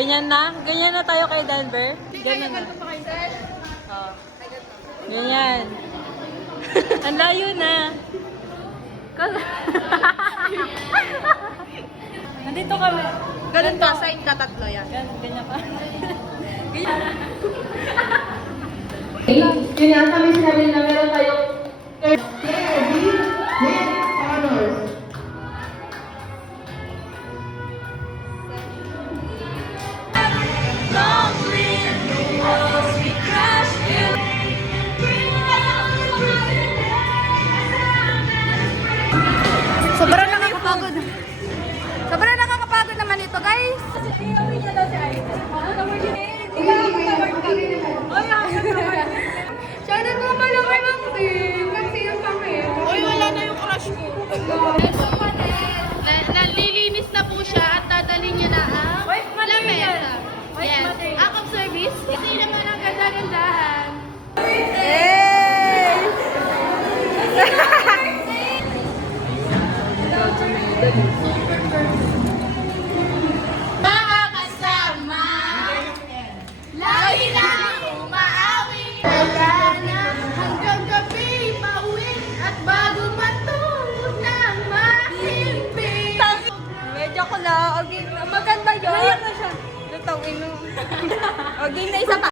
Ganyan na? Ganyan na tayo kay Denver? Ganyan na. Oh. Ganyan. Ang layo na. Nandito kami. Ganun ka, sign ka tatlo yan. Ganyan pa. Yun nga, kami sinabi na meron tayong honors. Sobrang nakakapagod. Sobrang nakakapagod naman ito, guys. Siya na naman lang kay Ma'am Tim. Nagsiyan kami. Uy, wala na yung crush ko. Nalilinis na po siya at dadalhin niya na ang lamesa. Yes. Act of service. Kasi naman ang ganda-gandahan. Mga kasama, lagi lang umaawi. Kaya hanggang gabi pauwi at bago matulog ng mahimbing. Medyo ko lang. Maganda yun. Mayroon na siya. Natawin mo. Okay na isa pa.